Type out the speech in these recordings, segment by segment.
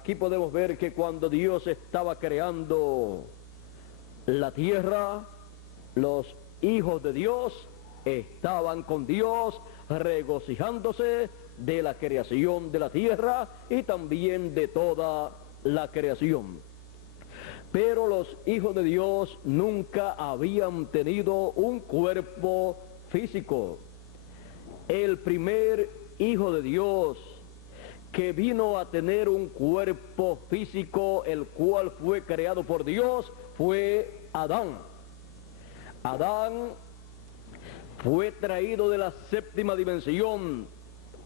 Aquí podemos ver que cuando Dios estaba creando la tierra, los hijos de Dios estaban con Dios regocijándose de la creación de la tierra y también de toda la creación. Pero los hijos de Dios nunca habían tenido un cuerpo físico. El primer hijo de Dios que vino a tener un cuerpo físico, el cual fue creado por Dios, fue Adán. Adán fue traído de la séptima dimensión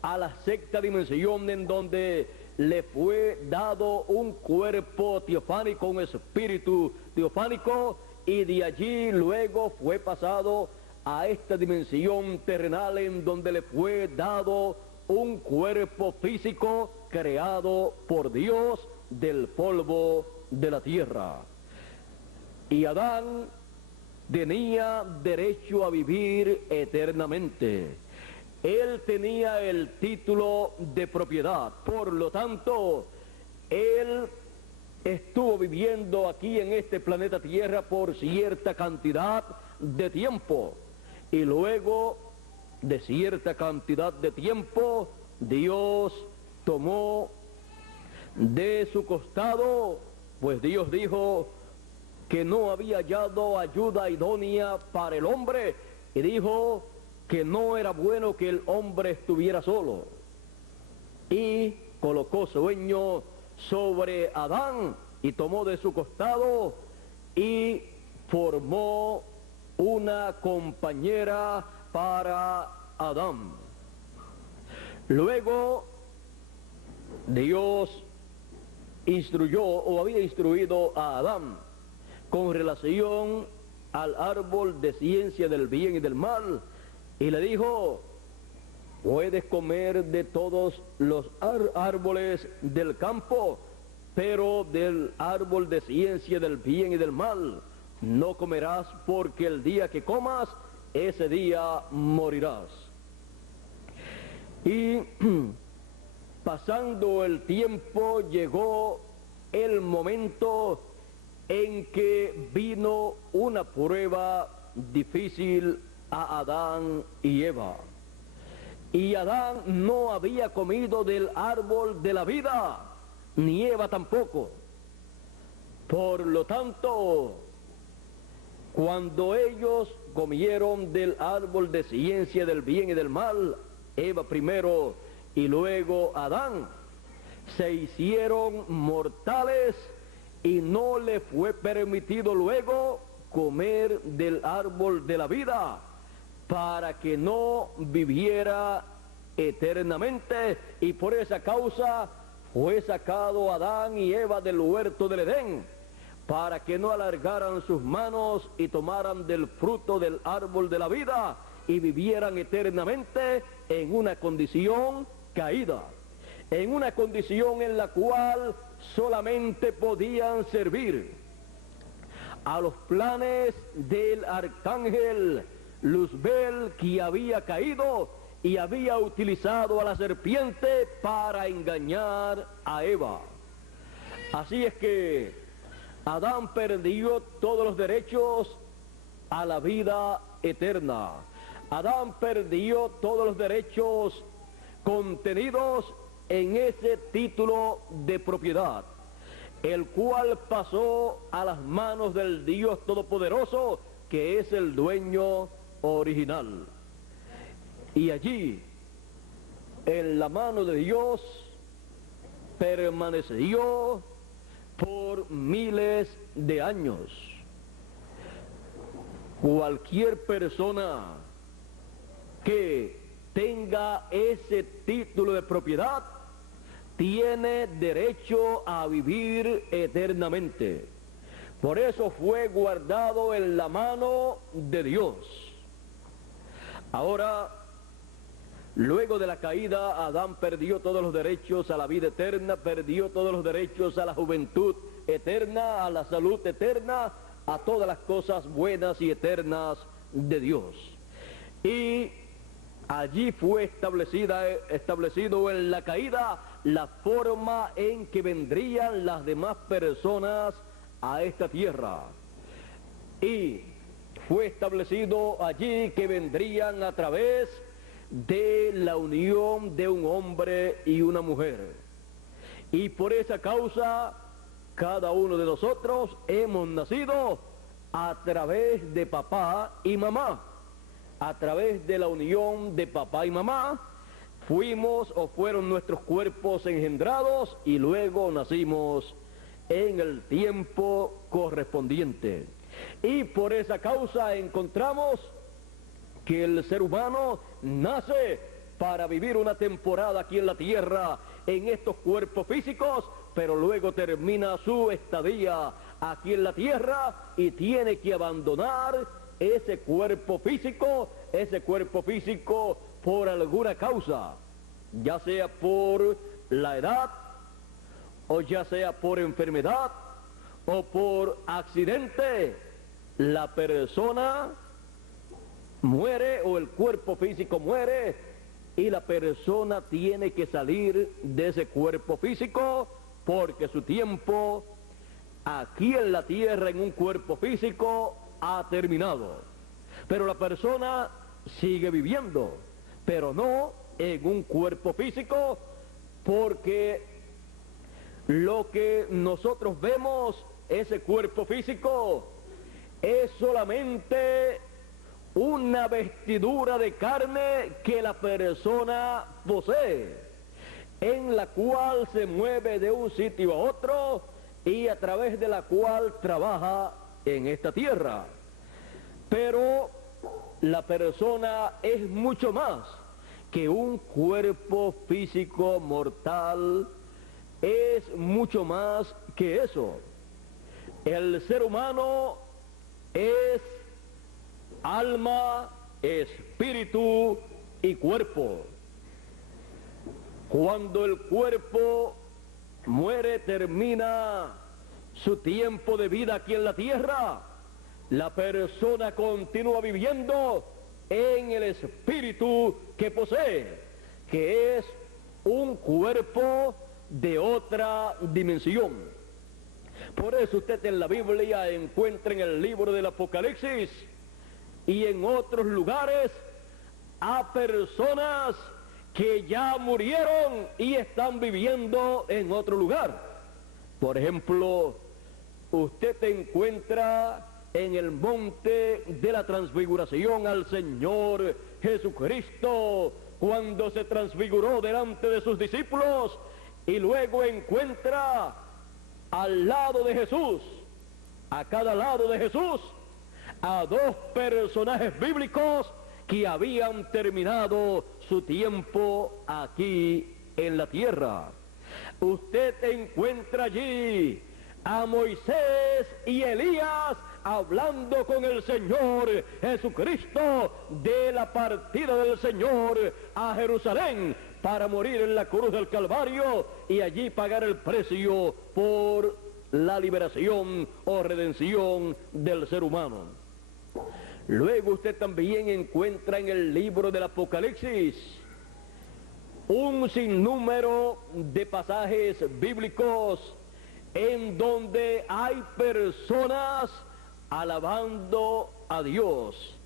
a la sexta dimensión, en donde le fue dado un cuerpo teofánico, un espíritu teofánico, y de allí luego fue pasado a esta dimensión terrenal, en donde le fue dado un cuerpo físico creado por Dios del polvo de la tierra. Y Adán tenía derecho a vivir eternamente. Él tenía el título de propiedad, por lo tanto, él estuvo viviendo aquí en este planeta Tierra por cierta cantidad de tiempo, y luego de cierta cantidad de tiempo, Dios tomó de su costado, pues Dios dijo que no había hallado ayuda idónea para el hombre, y dijo que no era bueno que el hombre estuviera solo, y colocó sueño sobre Adán, y tomó de su costado y formó una compañera para Adán. Luego Dios instruyó o había instruido a Adán con relación al árbol de ciencia del bien y del mal, y le dijo: puedes comer de todos los árboles del campo, pero del árbol de ciencia del bien y del mal no comerás, porque el día que comas, ese día morirás. Y pasando el tiempo, llegó el momento en que vino una prueba difícil a Adán y Eva. Y Adán no había comido del árbol de la vida, ni Eva tampoco. Por lo tanto, cuando ellos comieron del árbol de ciencia del bien y del mal, Eva primero y luego Adán, se hicieron mortales y no le fue permitido luego comer del árbol de la vida, para que no viviera eternamente, y por esa causa fue sacado Adán y Eva del huerto del Edén, para que no alargaran sus manos y tomaran del fruto del árbol de la vida y vivieran eternamente en una condición caída, en una condición en la cual solamente podían servir a los planes del arcángel Luzbel, que había caído y había utilizado a la serpiente para engañar a Eva. Así es que Adán perdió todos los derechos a la vida eterna. Adán perdió todos los derechos contenidos en ese título de propiedad, el cual pasó a las manos del Dios Todopoderoso, que es el dueño original. Y allí, en la mano de Dios, permaneció por miles de años. Cualquier persona que tenga ese título de propiedad tiene derecho a vivir eternamente. Por eso fue guardado en la mano de Dios. Ahora, luego de la caída, Adán perdió todos los derechos a la vida eterna, perdió todos los derechos a la juventud eterna, a la salud eterna, a todas las cosas buenas y eternas de Dios. Y Allí fue establecido en la caída la forma en que vendrían las demás personas a esta tierra. Y fue establecido allí que vendrían a través de la unión de un hombre y una mujer. Y por esa causa, cada uno de nosotros hemos nacido a través de papá y mamá. A través de la unión de papá y mamá, fuimos o fueron nuestros cuerpos engendrados y luego nacimos en el tiempo correspondiente. Y por esa causa encontramos que el ser humano nace para vivir una temporada aquí en la tierra, en estos cuerpos físicos, pero luego termina su estadía aquí en la tierra y tiene que abandonar ese cuerpo físico por alguna causa, ya sea por la edad, o ya sea por enfermedad, o por accidente. La persona muere o el cuerpo físico muere y la persona tiene que salir de ese cuerpo físico porque su tiempo aquí en la tierra en un cuerpo físico ha terminado. Pero la persona sigue viviendo, pero no en un cuerpo físico, porque lo que nosotros vemos, ese cuerpo físico, es solamente una vestidura de carne que la persona posee, en la cual se mueve de un sitio a otro y a través de la cual trabaja en esta tierra. Pero la persona es mucho más que un cuerpo físico mortal, es mucho más que eso. El ser humano es alma, espíritu y cuerpo. Cuando el cuerpo muere, termina su tiempo de vida aquí en la tierra, la persona continúa viviendo en el espíritu que posee, que es un cuerpo de otra dimensión. Por eso usted en la Biblia encuentra en el libro del Apocalipsis y en otros lugares a personas que ya murieron y están viviendo en otro lugar. Por ejemplo, usted encuentra en el monte de la transfiguración al Señor Jesucristo, cuando se transfiguró delante de sus discípulos, y luego encuentra al lado de Jesús, a cada lado de Jesús, a dos personajes bíblicos que habían terminado su tiempo aquí en la tierra. Usted encuentra allí a Moisés y Elías hablando con el Señor Jesucristo de la partida del Señor a Jerusalén para morir en la cruz del Calvario y allí pagar el precio por la liberación o redención del ser humano. Luego usted también encuentra en el libro del Apocalipsis un sinnúmero de pasajes bíblicos en donde hay personas alabando a Dios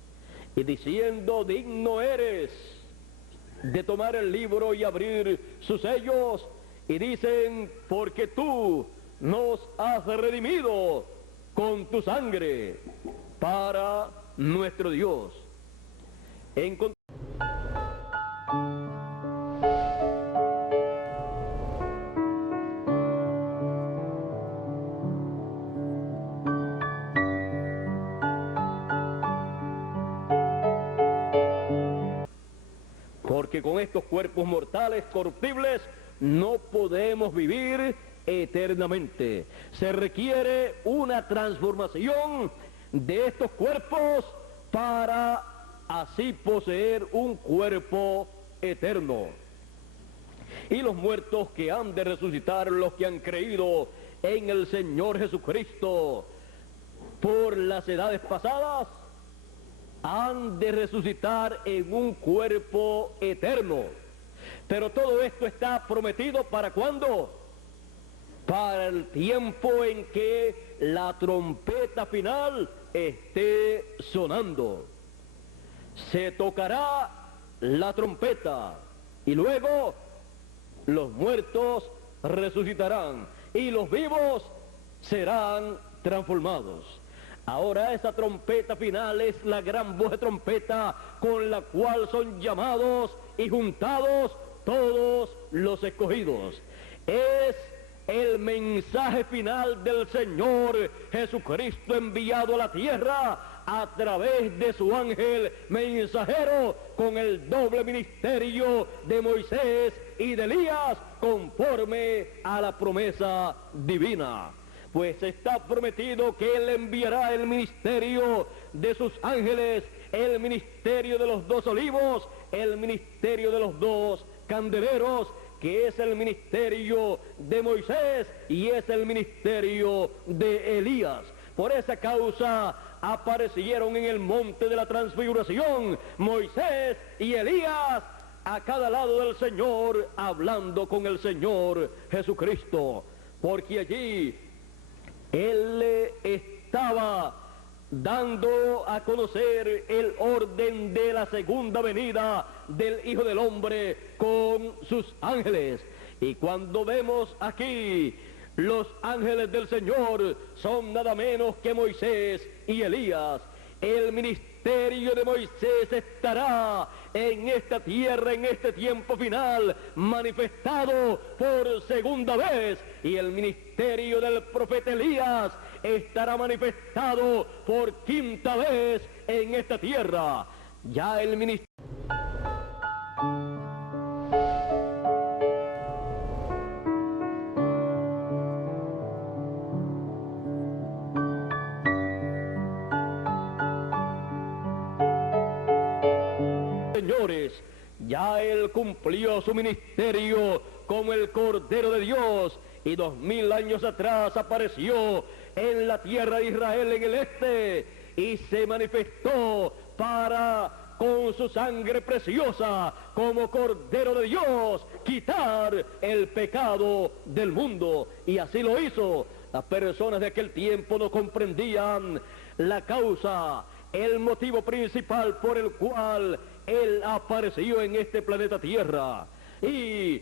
y diciendo: digno eres de tomar el libro y abrir sus sellos, y dicen: porque tú nos has redimido con tu sangre para nuestro Dios. Porque con estos cuerpos mortales corruptibles no podemos vivir eternamente. Se requiere una transformación de estos cuerpos para así poseer un cuerpo eterno. Y los muertos que han de resucitar, los que han creído en el Señor Jesucristo por las edades pasadas, han de resucitar en un cuerpo eterno. Pero todo esto está prometido ¿para cuándo? Para el tiempo en que la trompeta final esté sonando. Se tocará la trompeta y luego los muertos resucitarán y los vivos serán transformados. Ahora esa trompeta final es la gran voz de trompeta con la cual son llamados y juntados todos los escogidos. Es el mensaje final del Señor Jesucristo enviado a la tierra a través de su ángel mensajero con el doble ministerio de Moisés y de Elías conforme a la promesa divina. Pues está prometido que Él enviará el ministerio de sus ángeles, el ministerio de los 2 olivos, el ministerio de los 2 candeleros, que es el ministerio de Moisés y es el ministerio de Elías. Por esa causa aparecieron en el monte de la transfiguración Moisés y Elías a cada lado del Señor, hablando con el Señor Jesucristo, porque allí Él le estaba dando a conocer el orden de la segunda venida del Hijo del Hombre con sus ángeles. Y cuando vemos aquí los ángeles del Señor son nada menos que Moisés y Elías. El ministerio de Moisés estará en esta tierra, en este tiempo final, manifestado por segunda vez, y el ministerio del profeta Elías estará manifestado por quinta vez en esta tierra. Ya el ministerio... Señores, ya Él cumplió su ministerio como el Cordero de Dios y 2000 años atrás apareció en la tierra de Israel en el este y se manifestó para, con su sangre preciosa, como Cordero de Dios, quitar el pecado del mundo. Y así lo hizo. Las personas de aquel tiempo no comprendían la causa, el motivo principal por el cual Él apareció en este planeta Tierra. Y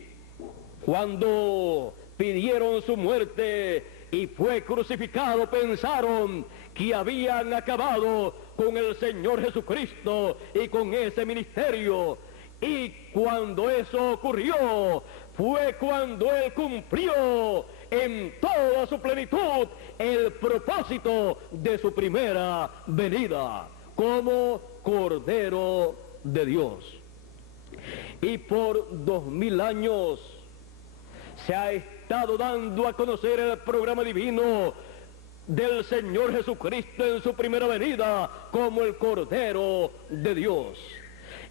cuando pidieron su muerte y fue crucificado, pensaron que habían acabado con el Señor Jesucristo y con ese ministerio. Y cuando eso ocurrió, fue cuando Él cumplió en toda su plenitud el propósito de su primera venida como Cordero de Dios. Y por 2000 años se ha estado dando a conocer el programa divino del Señor Jesucristo en su primera venida como el Cordero de Dios.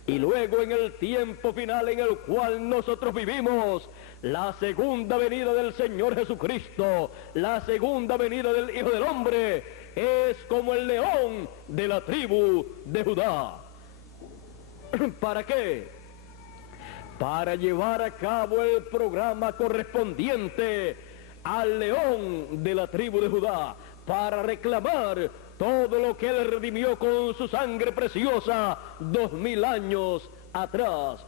Y luego en el tiempo final en el cual nosotros vivimos, la segunda venida del Señor Jesucristo, la segunda venida del Hijo del Hombre, es como el león de la tribu de Judá. ¿Para qué? Para llevar a cabo el programa correspondiente al león de la tribu de Judá, para reclamar todo lo que Él redimió con su sangre preciosa 2000 años atrás.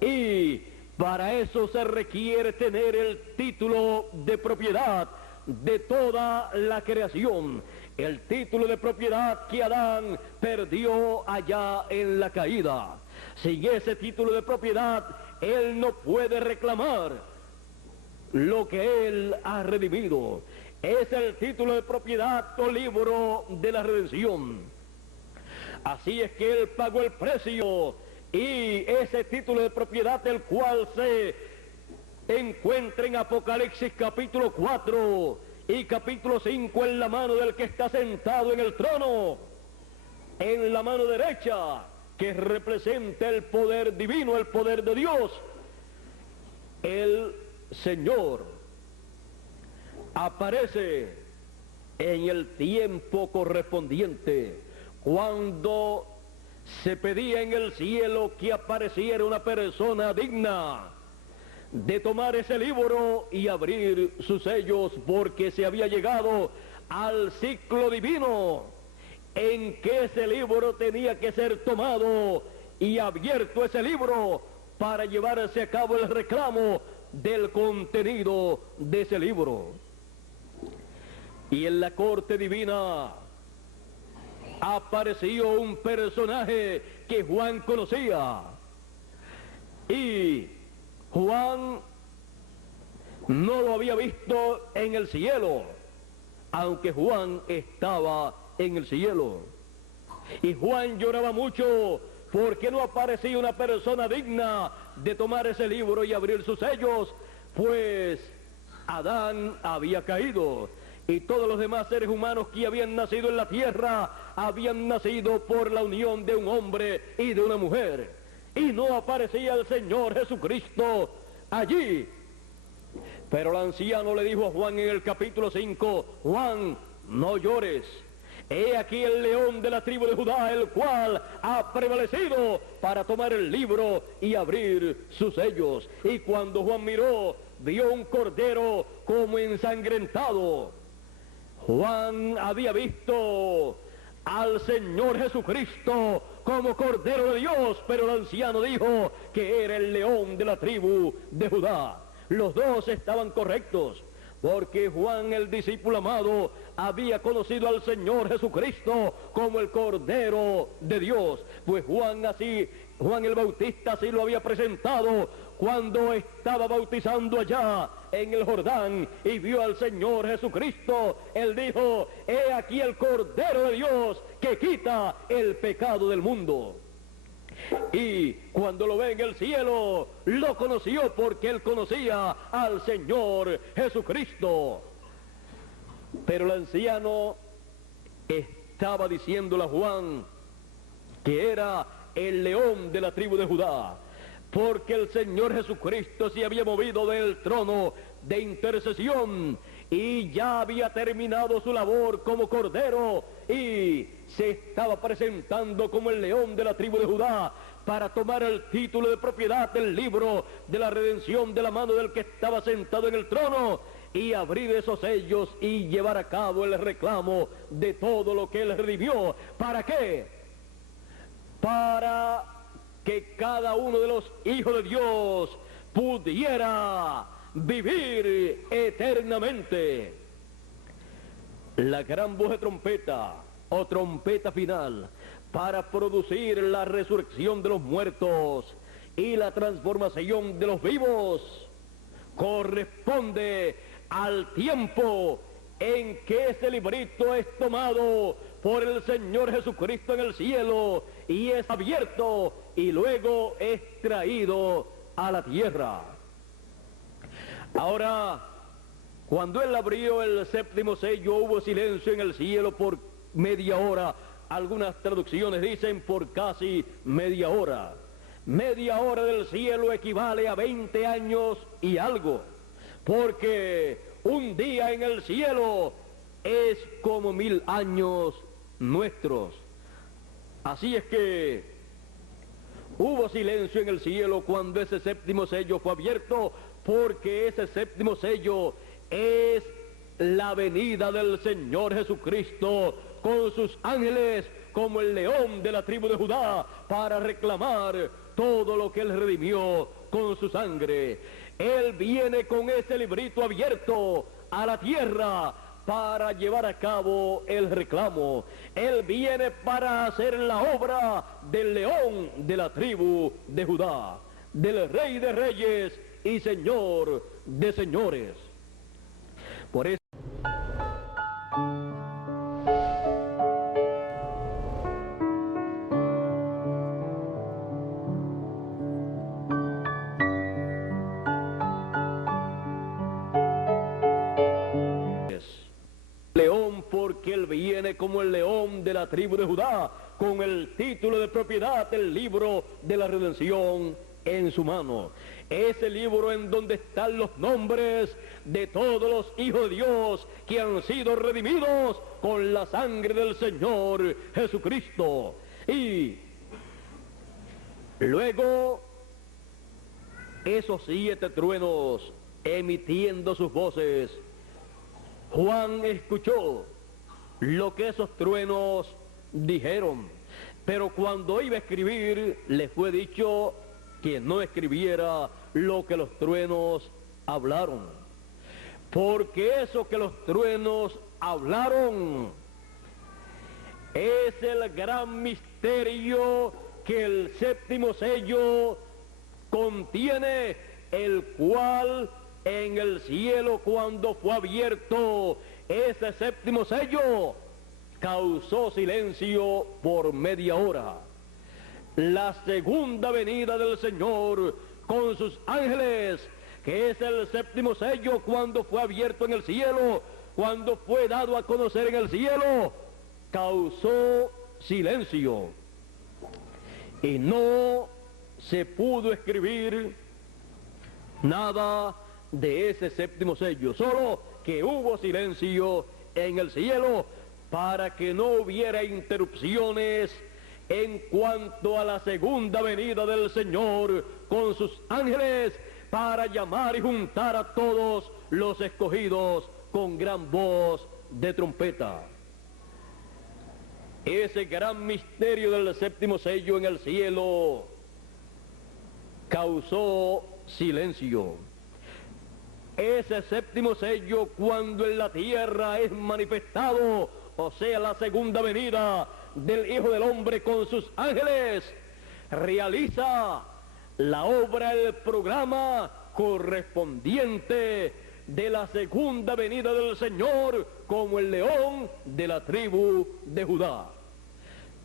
Y para eso se requiere tener el título de propiedad de toda la creación, el título de propiedad que Adán perdió allá en la caída. Sin ese título de propiedad, él no puede reclamar lo que él ha redimido. Es el título de propiedad o libro de la redención. Así es que él pagó el precio, y ese título de propiedad, el cual se encuentra en Apocalipsis capítulo 4 y capítulo 5 en la mano del que está sentado en el trono, en la mano derecha, que representa el poder divino, el poder de Dios. El Señor aparece en el tiempo correspondiente, cuando se pedía en el cielo que apareciera una persona digna de tomar ese libro y abrir sus sellos, porque se había llegado al ciclo divino en que ese libro tenía que ser tomado y abierto ese libro para llevarse a cabo el reclamo del contenido de ese libro. Y en la corte divina apareció un personaje que Juan conocía, y Juan no lo había visto en el cielo, aunque Juan estaba en el cielo. Y Juan lloraba mucho porque no aparecía una persona digna de tomar ese libro y abrir sus sellos, pues Adán había caído y todos los demás seres humanos que habían nacido en la tierra habían nacido por la unión de un hombre y de una mujer. Y no aparecía el Señor Jesucristo allí. Pero el anciano le dijo a Juan en el capítulo 5, Juan, no llores. He aquí el león de la tribu de Judá, el cual ha prevalecido para tomar el libro y abrir sus sellos. Y cuando Juan miró, vio un cordero como ensangrentado. Juan había visto al Señor Jesucristo como Cordero de Dios, pero el anciano dijo que era el león de la tribu de Judá. Los dos estaban correctos, porque Juan, el discípulo amado, había conocido al Señor Jesucristo como el Cordero de Dios, pues Juan el Bautista así lo había presentado cuando estaba bautizando allá en el Jordán y vio al Señor Jesucristo. Él dijo, he aquí el Cordero de Dios que quita el pecado del mundo. Y cuando lo ve en el cielo, lo conoció porque él conocía al Señor Jesucristo. Pero el anciano estaba diciéndole a Juan que era el león de la tribu de Judá, porque el Señor Jesucristo se había movido del trono de intercesión y ya había terminado su labor como Cordero y se estaba presentando como el león de la tribu de Judá para tomar el título de propiedad del libro de la redención de la mano del que estaba sentado en el trono y abrir esos sellos y llevar a cabo el reclamo de todo lo que él redimió. ¿Para qué? Para que cada uno de los hijos de Dios pudiera vivir eternamente. La gran voz de trompeta o trompeta final para producir la resurrección de los muertos y la transformación de los vivos corresponde al tiempo en que ese librito es tomado por el Señor Jesucristo en el cielo y es abierto y luego es traído a la tierra. Ahora, cuando él abrió el séptimo sello, hubo silencio en el cielo por media hora. Algunas traducciones dicen por casi media hora. Media hora del cielo equivale a 20 años y algo, porque un día en el cielo es como 1000 años nuestros. Así es que hubo silencio en el cielo cuando ese séptimo sello fue abierto, porque ese séptimo sello es la venida del Señor Jesucristo con sus ángeles como el león de la tribu de Judá para reclamar todo lo que él redimió con su sangre. Él viene con ese librito abierto a la tierra para llevar a cabo el reclamo. Él viene para hacer la obra del león de la tribu de Judá, del Rey de Reyes y Señor de Señores. Por eso león, porque él viene como el león de la tribu de Judá, con el título de propiedad del libro de la redención en su mano. Ese libro en donde están los nombres de todos los hijos de Dios que han sido redimidos con la sangre del Señor Jesucristo. Y Luego, esos 7 truenos emitiendo sus voces, Juan escuchó lo que esos truenos dijeron, pero cuando iba a escribir, le fue dicho que no escribiera lo que los truenos hablaron, porque eso que los truenos hablaron es el gran misterio que el 7º sello contiene, el cual en el cielo, cuando fue abierto ese 7º sello, causó silencio por media hora. La segunda venida del Señor con sus ángeles, que es el 7º sello, cuando fue abierto en el cielo, cuando fue dado a conocer en el cielo, causó silencio. Y no se pudo escribir nada de ese 7º sello, solo que hubo silencio en el cielo para que no hubiera interrupciones en cuanto a la segunda venida del Señor con sus ángeles para llamar y juntar a todos los escogidos con gran voz de trompeta. Ese gran misterio del 7º sello en el cielo causó silencio. Ese 7º sello, cuando en la tierra es manifestado, o sea, la segunda venida del Hijo del Hombre con sus ángeles, realiza la obra, el programa correspondiente de la segunda venida del Señor como el león de la tribu de Judá.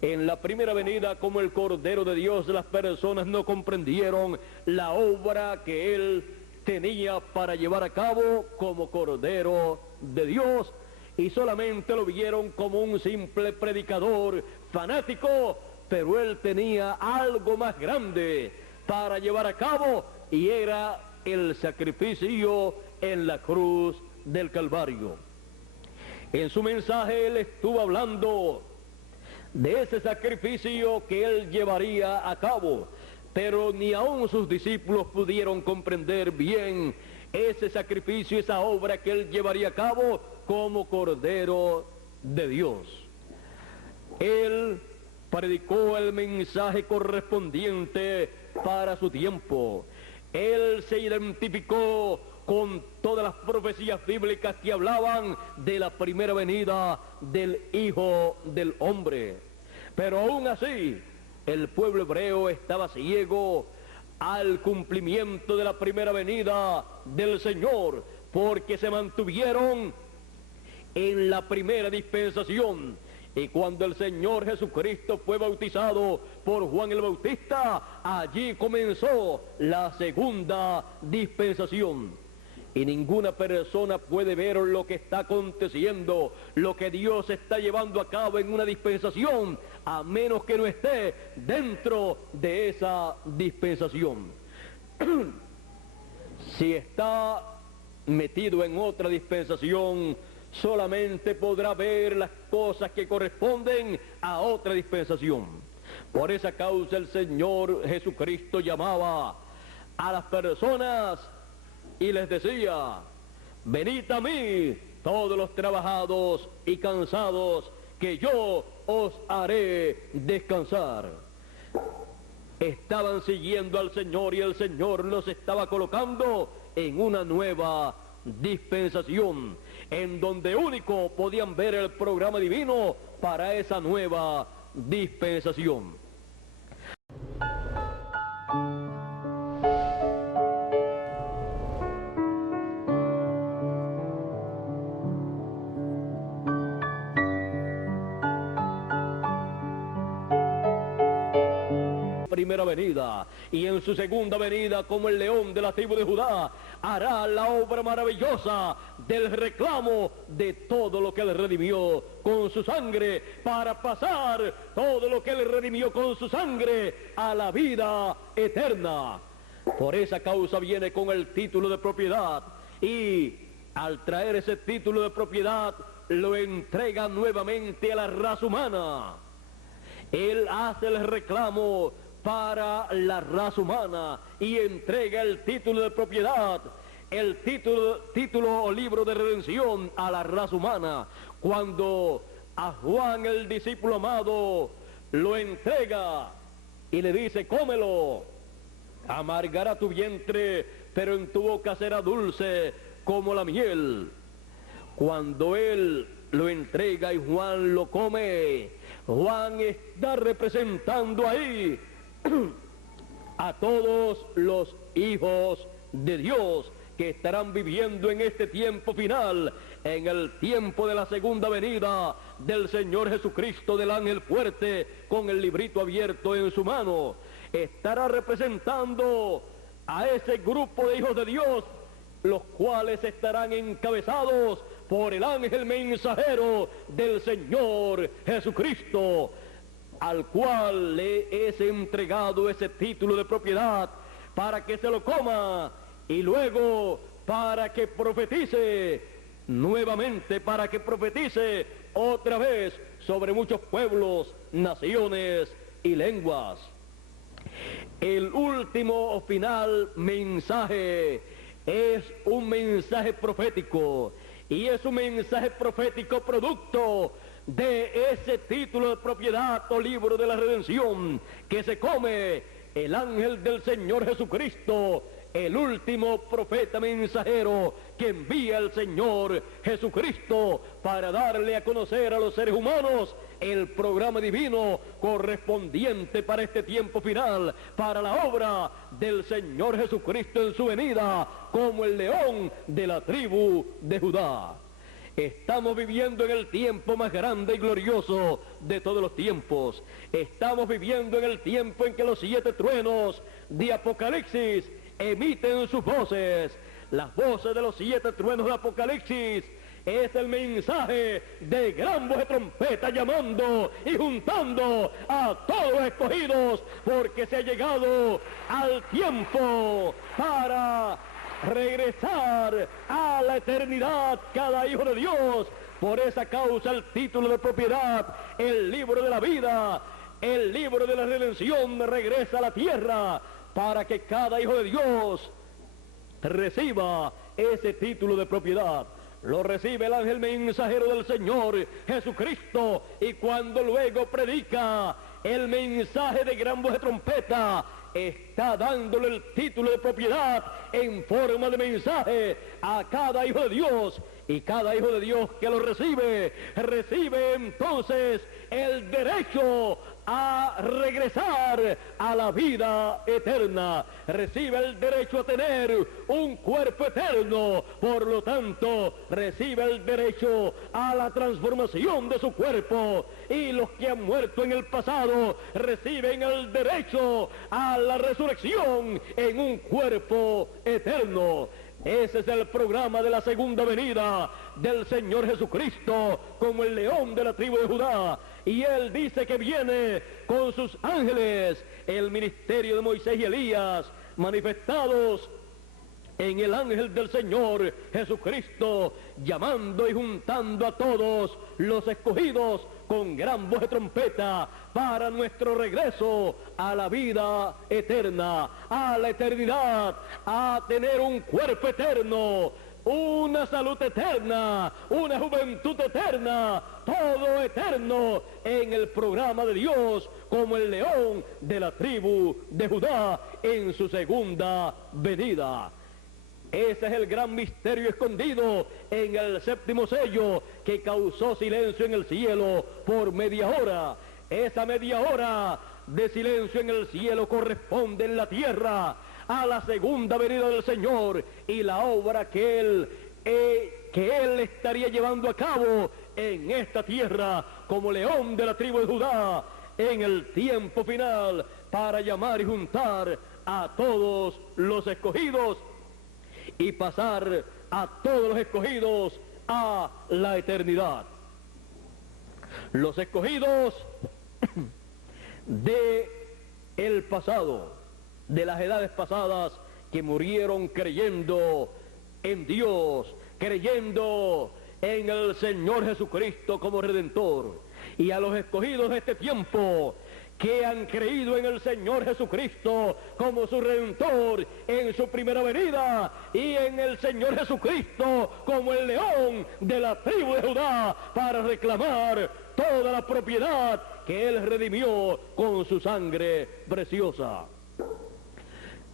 En la primera venida, como el Cordero de Dios, las personas no comprendieron la obra que Él tenía para llevar a cabo como Cordero de Dios, y solamente lo vieron como un simple predicador fanático, pero Él tenía algo más grande para llevar a cabo, y era el sacrificio en la cruz del Calvario. En su mensaje Él estuvo hablando de ese sacrificio que Él llevaría a cabo, pero ni aun sus discípulos pudieron comprender bien ese sacrificio, esa obra que Él llevaría a cabo como Cordero de Dios. Él predicó el mensaje correspondiente para su tiempo. Él se identificó con todas las profecías bíblicas que hablaban de la primera venida del Hijo del Hombre. Pero aún así, el pueblo hebreo estaba ciego al cumplimiento de la primera venida del Señor, porque se mantuvieron en la primera dispensación. Y cuando el Señor Jesucristo fue bautizado por Juan el Bautista, allí comenzó la segunda dispensación. Y ninguna persona puede ver lo que está aconteciendo, lo que Dios está llevando a cabo en una dispensación, a menos que no esté dentro de esa dispensación. Si está metido en otra dispensación, solamente podrá ver las cosas que corresponden a otra dispensación. Por esa causa el Señor Jesucristo llamaba a las personas y les decía: venid a mí todos los trabajados y cansados, que yo os haré descansar. Estaban siguiendo al Señor y el Señor los estaba colocando en una nueva dispensación, en donde único podían ver el programa divino para esa nueva dispensación. Primera venida, y en su segunda venida, como el león de la tribu de Judá, hará la obra maravillosa del reclamo de todo lo que Él redimió con su sangre, para pasar todo lo que Él redimió con su sangre a la vida eterna. Por esa causa viene con el título de propiedad, y al traer ese título de propiedad lo entrega nuevamente a la raza humana. Él hace el reclamo para la raza humana y entrega el título de propiedad, el título o libro de redención a la raza humana. Cuando a Juan, el discípulo amado, lo entrega y le dice: cómelo, amargará tu vientre, pero en tu boca será dulce como la miel. Cuando él lo entrega y Juan lo come, Juan está representando ahí a todos los hijos de Dios que estarán viviendo en este tiempo final, en el tiempo de la segunda venida del Señor Jesucristo, del ángel fuerte con el librito abierto en su mano. Estará representando a ese grupo de hijos de Dios, los cuales estarán encabezados por el ángel mensajero del Señor Jesucristo, al cual le es entregado ese título de propiedad para que se lo coma y luego para que profetice nuevamente, para que profetice otra vez sobre muchos pueblos, naciones y lenguas. El último o final mensaje es un mensaje profético, y es un mensaje profético producto de ese título de propiedad o libro de la redención que se come el ángel del Señor Jesucristo, el último profeta mensajero que envía el Señor Jesucristo para darle a conocer a los seres humanos el programa divino correspondiente para este tiempo final, para la obra del Señor Jesucristo en su venida como el león de la tribu de Judá. Estamos viviendo en el tiempo más grande y glorioso de todos los tiempos. Estamos viviendo en el tiempo en que los 7 truenos de Apocalipsis emiten sus voces. Las voces de los 7 truenos de Apocalipsis es el mensaje de gran voz de trompeta llamando y juntando a todos los escogidos, porque se ha llegado al tiempo para regresar a la eternidad cada hijo de Dios. Por esa causa el título de propiedad, el libro de la vida, el libro de la redención regresa a la tierra para que cada hijo de Dios reciba ese título de propiedad. Lo recibe el ángel mensajero del Señor Jesucristo, y cuando luego predica el mensaje de gran voz de trompeta, está dándole el título de propiedad en forma de mensaje a cada hijo de Dios, y cada hijo de Dios que lo recibe entonces el derecho a regresar a la vida eterna, recibe el derecho a tener un cuerpo eterno, por lo tanto recibe el derecho a la transformación de su cuerpo, y los que han muerto en el pasado reciben el derecho a la resurrección en un cuerpo eterno. Ese es el programa de la segunda venida del Señor Jesucristo como el león de la tribu de Judá. Y Él dice que viene con sus ángeles, el ministerio de Moisés y Elías, manifestados en el ángel del Señor Jesucristo, llamando y juntando a todos los escogidos con gran voz de trompeta para nuestro regreso a la vida eterna, a la eternidad, a tener un cuerpo eterno, una salud eterna, una juventud eterna, todo eterno en el programa de Dios como el león de la tribu de Judá en su segunda venida. Ese es el gran misterio escondido en el 7º sello, que causó silencio en el cielo por media hora. Esa media hora de silencio en el cielo corresponde en la tierra a la segunda venida del Señor y la obra que Él estaría llevando a cabo en esta tierra como león de la tribu de Judá en el tiempo final, para llamar y juntar a todos los escogidos y pasar a todos los escogidos a la eternidad. Los escogidos de el pasado, de las edades pasadas, que murieron creyendo en Dios, creyendo en el Señor Jesucristo como Redentor, y a los escogidos de este tiempo que han creído en el Señor Jesucristo como su Redentor en su primera venida y en el Señor Jesucristo como el león de la tribu de Judá para reclamar toda la propiedad que Él redimió con su sangre preciosa.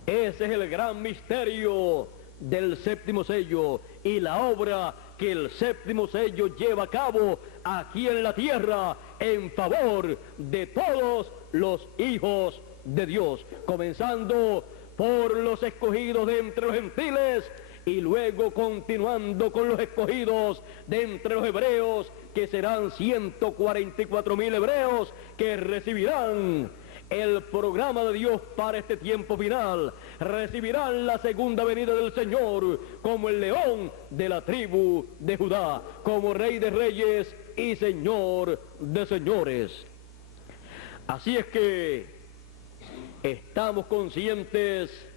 Ese es el gran misterio del séptimo sello y la obra que el séptimo sello lleva a cabo aquí en la tierra en favor de todos los hijos de Dios, comenzando por los escogidos de entre los gentiles y luego continuando con los escogidos de entre los hebreos, que serán 144,000 hebreos que recibirán el programa de Dios para este tiempo final, recibirán la segunda venida del Señor como el león de la tribu de Judá, como Rey de Reyes y Señor de Señores. Así es que estamos conscientes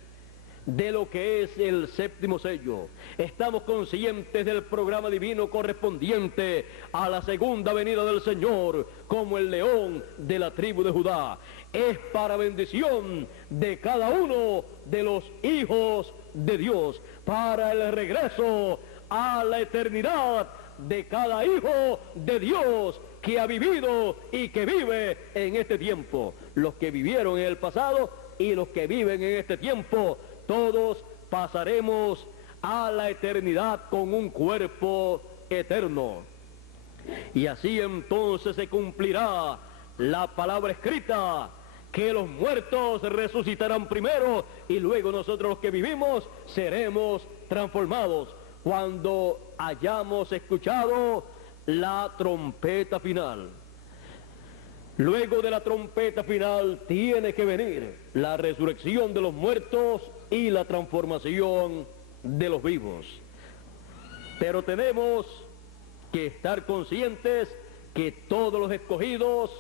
de lo que es el séptimo sello. Estamos conscientes del programa divino correspondiente a la segunda venida del Señor como el león de la tribu de Judá. Es para bendición de cada uno de los hijos de Dios, para el regreso a la eternidad de cada hijo de Dios que ha vivido y que vive en este tiempo. Los que vivieron en el pasado y los que viven en este tiempo, todos pasaremos a la eternidad con un cuerpo eterno. Y así entonces se cumplirá la palabra escrita, que los muertos resucitarán primero y luego nosotros los que vivimos seremos transformados cuando hayamos escuchado la trompeta final. Luego de la trompeta final tiene que venir la resurrección de los muertos y la transformación de los vivos. Pero tenemos que estar conscientes que todos los escogidos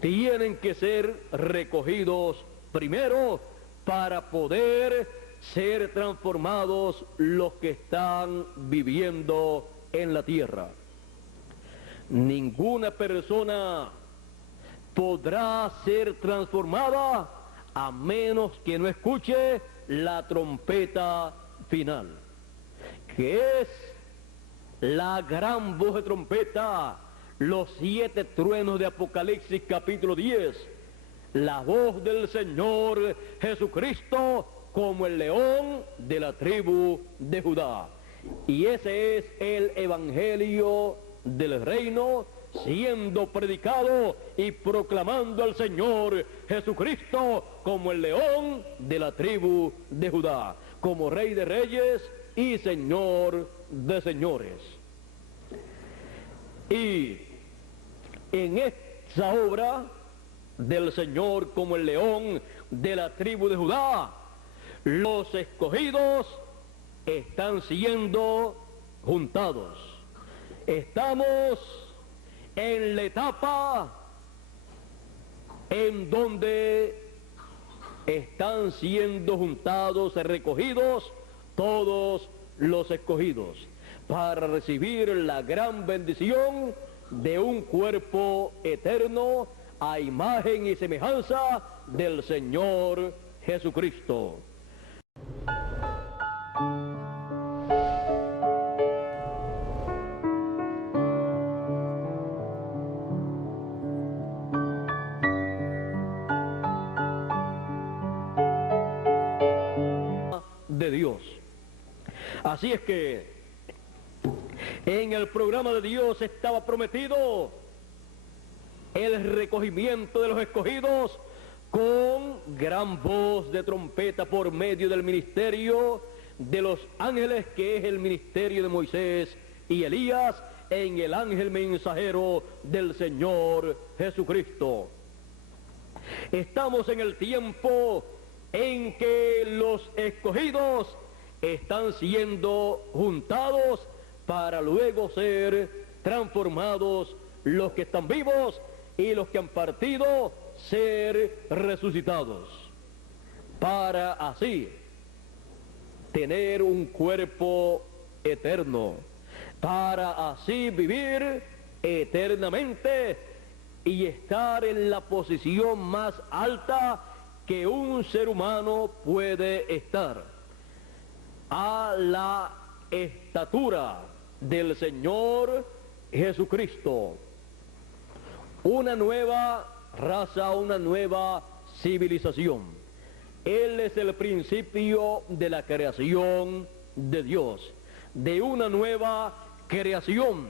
tienen que ser recogidos primero para poder ser transformados los que están viviendo en la tierra. Ninguna persona podrá ser transformada a menos que no escuche la trompeta final, que es la gran voz de trompeta, los 7 truenos de Apocalipsis capítulo 10, la voz del Señor Jesucristo como el león de la tribu de Judá. Y ese es el evangelio del reino, siendo predicado y proclamando al Señor Jesucristo como el león de la tribu de Judá, como Rey de Reyes y Señor de Señores. Y en esta obra del Señor como el león de la tribu de Judá, los escogidos están siendo juntados. Estamos en la etapa en donde están siendo juntados, recogidos todos los escogidos para recibir la gran bendición de un cuerpo eterno a imagen y semejanza del Señor Jesucristo. De Dios. Así es que en el programa de Dios estaba prometido el recogimiento de los escogidos con gran voz de trompeta por medio del ministerio de los ángeles, que es el ministerio de Moisés y Elías, en el ángel mensajero del Señor Jesucristo. Estamos en el tiempo en que los escogidos están siendo juntados para luego ser transformados los que están vivos y los que han partido ser resucitados, para así tener un cuerpo eterno, para así vivir eternamente y estar en la posición más alta que un ser humano puede estar, a la estatura del Señor Jesucristo. Una nueva raza, una nueva civilización. Él es el principio de la creación de Dios, de una nueva creación,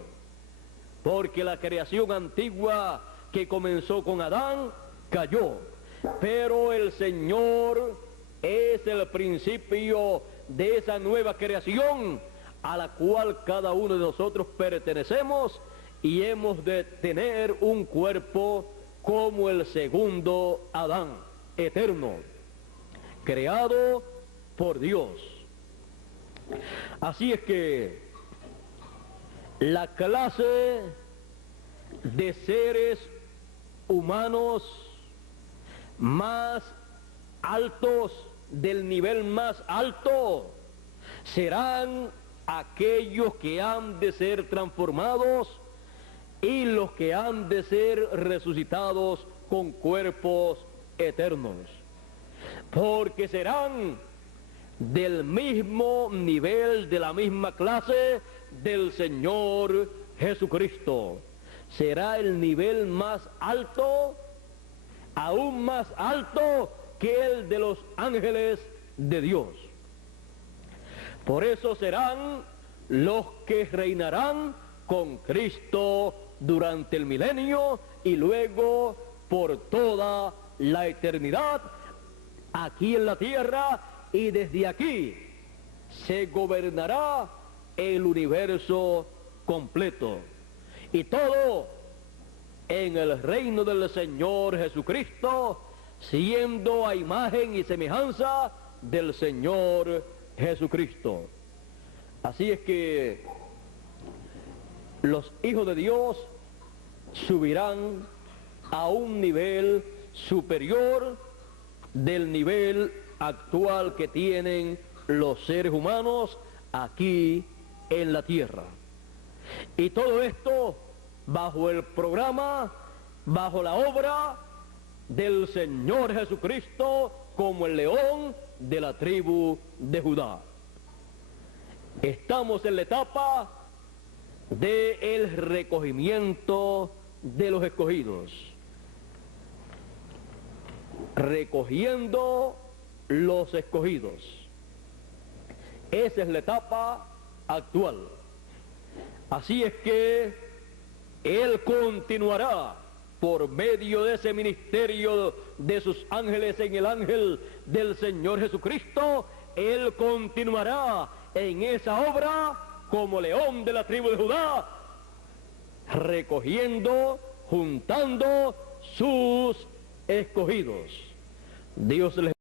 porque la creación antigua que comenzó con Adán cayó, pero el Señor es el principio de esa nueva creación a la cual cada uno de nosotros pertenecemos, y hemos de tener un cuerpo como el segundo Adán, eterno, creado por Dios. Así es que la clase de seres humanos más altos, del nivel más alto, serán aquellos que han de ser transformados y los que han de ser resucitados con cuerpos eternos, porque serán del mismo nivel, de la misma clase del Señor Jesucristo. Será el nivel más alto, aún más alto que el de los ángeles de Dios. Por eso serán los que reinarán con Cristo durante el milenio y luego por toda la eternidad aquí en la tierra, y desde aquí se gobernará el universo completo, y todo en el reino del Señor Jesucristo, siendo a imagen y semejanza del Señor Jesucristo. Así es que los hijos de Dios subirán a un nivel superior del nivel actual que tienen los seres humanos aquí en la tierra. Y todo esto bajo el programa, bajo la obra del Señor Jesucristo como el león de la tribu de Judá. Estamos en la etapa del recogimiento de los escogidos, recogiendo los escogidos. Esa es la etapa actual. Así es que Él continuará por medio de ese ministerio de sus ángeles en el ángel del Señor Jesucristo. Él continuará en esa obra como león de la tribu de Judá, recogiendo, juntando sus escogidos. Dios les